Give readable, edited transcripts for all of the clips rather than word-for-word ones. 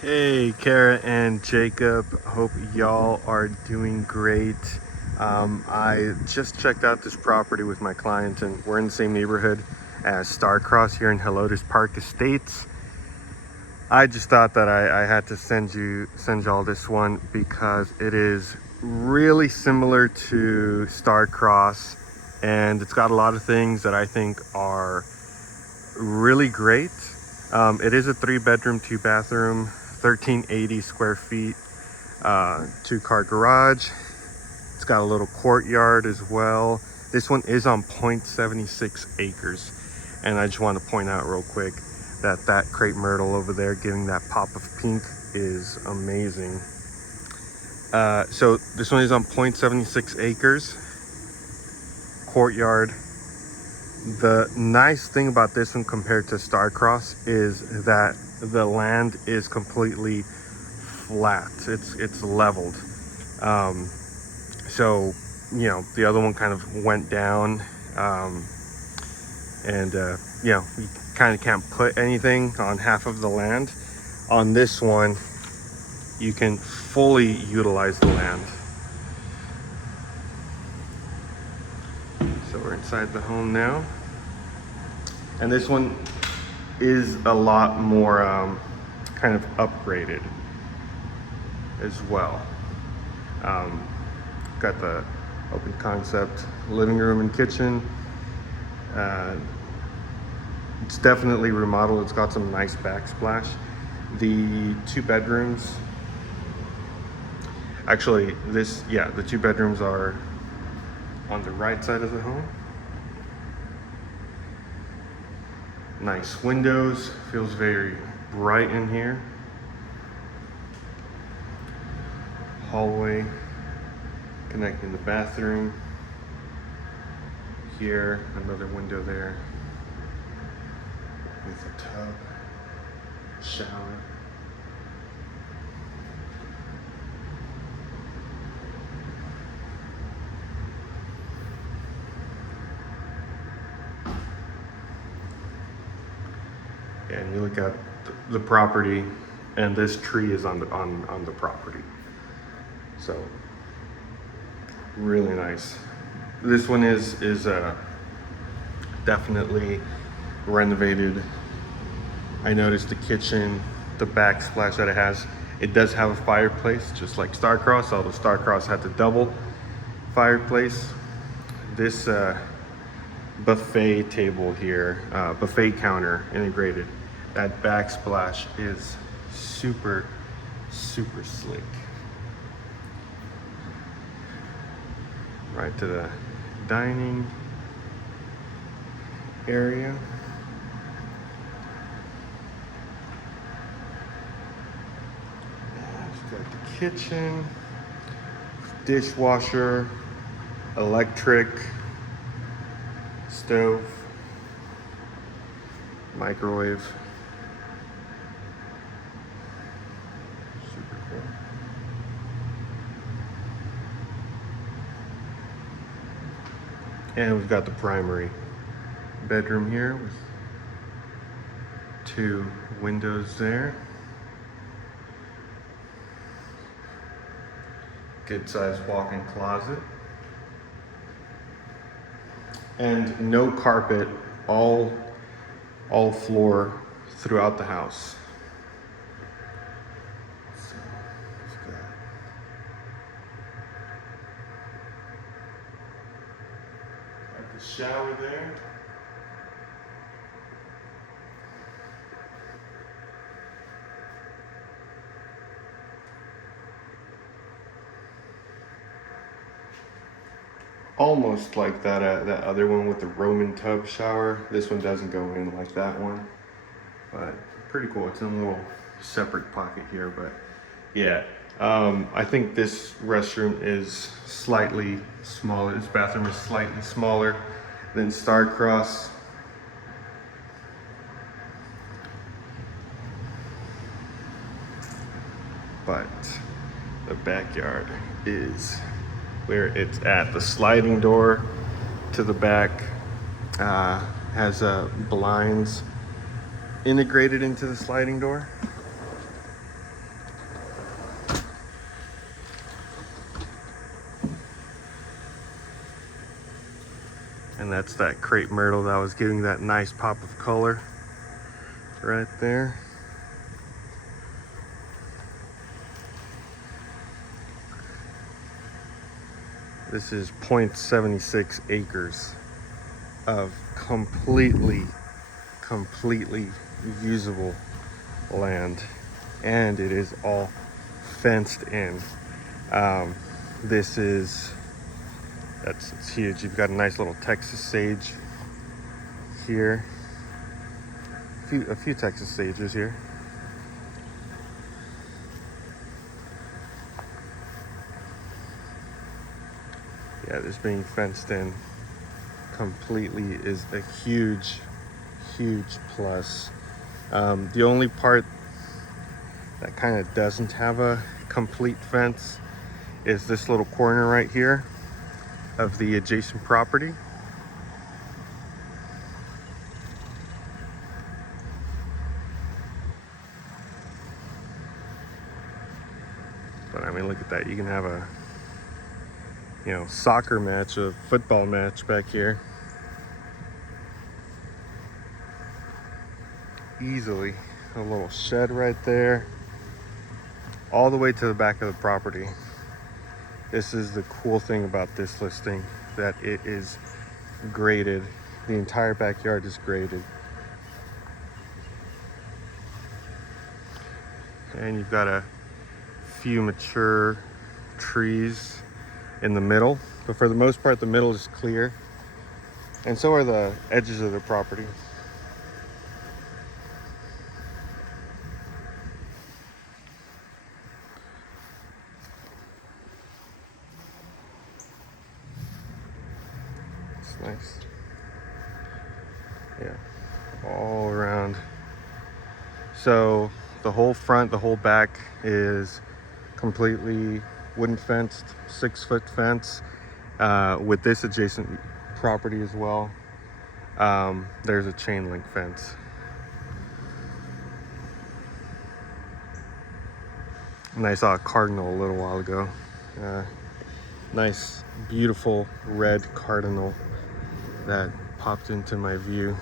Hey, Kara and Jacob. Hope y'all are doing great. I just checked out this property with my client, and we're in the same neighborhood as Starcross here in Helotes Park Estates. I just thought that I had to send y'all this one because it is really similar to Starcross, and it's got a lot of things that I think are really great. It is a 3-bedroom, 2-bathroom, 1380 square feet, 2-car garage. It's got a little courtyard as well. This one is on 0.76 acres. And I just want to point out real quick that crepe myrtle over there giving that pop of pink is amazing. So this one is on 0.76 acres, courtyard. The nice thing about this one compared to Starcross is that the land is completely flat. It's leveled. So you know, the other one kind of went down, and you know, you kind of can't put anything on half of the land. On this one, you can fully utilize the land. So we're inside the home now, and this one is a lot more kind of upgraded as well. Got the open concept living room and kitchen. It's definitely remodeled. It's got some nice backsplash. The 2 bedrooms, actually the 2 bedrooms are on the right side of the home. Nice windows, feels very bright in here. Hallway connecting the bathroom. Here, another window there with a tub, shower. And you look at the property, and this tree is on the property. So really nice. This one is definitely renovated. I noticed the kitchen, the backsplash that it has. It does have a fireplace, just like Starcross, although Starcross had the double fireplace. This buffet table here, buffet counter integrated. That backsplash is super slick. Right to the dining area. We've got the kitchen, dishwasher, electric, stove, microwave. Super cool. And we've got the primary bedroom here with 2 windows there. Good sized walk-in closet. And no carpet, all floor throughout the house. So we've got the shower there. Almost like that other one with the Roman tub shower. This one doesn't go in like that one, but pretty cool. It's in a little separate pocket here, but yeah. I think this restroom is slightly smaller. This bathroom is slightly smaller than Starcross. But the backyard is where it's at. The sliding door to the back has blinds integrated into the sliding door. And that's that crepe myrtle that was giving that nice pop of color right there. This is 0.76 acres of completely usable land, and it is all fenced in. This is, it's huge. You've got a nice little Texas sage here, a few Texas sages here. Yeah, this being fenced in completely is a huge plus. The only part that kind of doesn't have a complete fence is this little corner right here of the adjacent property. But I mean, look at that. You can have a, you know, soccer match, a football match back here easily. A little shed right there, all the way to the back of the property. This is the cool thing about this listing, that it is graded. The entire backyard is graded. And you've got a few mature trees in the middle, but for the most part the middle is clear, and so are the edges of the property. It's nice. Yeah, all around. So the whole front, the whole back is completely wooden fenced, 6-foot fence, with this adjacent property as well. There's a chain link fence. And I saw a cardinal a little while ago. Nice, beautiful red cardinal that popped into my view.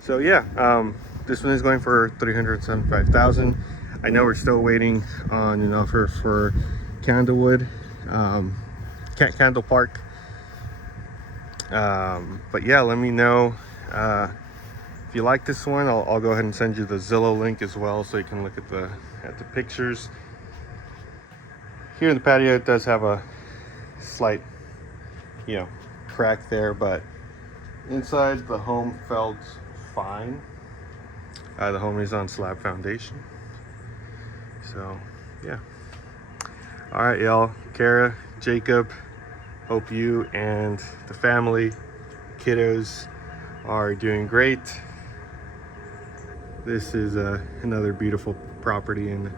So yeah, this one is going for $375,000. I know we're still waiting on an offer for Candlewood, Candle Park. But yeah, let me know if you like this one. I'll go ahead and send you the Zillow link as well, so you can look at the pictures. Here in the patio, it does have a slight, you know, crack there, but inside the home felt fine. The home is on slab foundation. So yeah. All right, y'all. Kara, Jacob, hope you and the family, kiddos, are doing great. This is another beautiful property in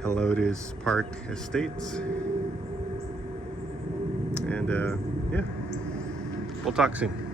Helotes Park Estates. And yeah, we'll talk soon.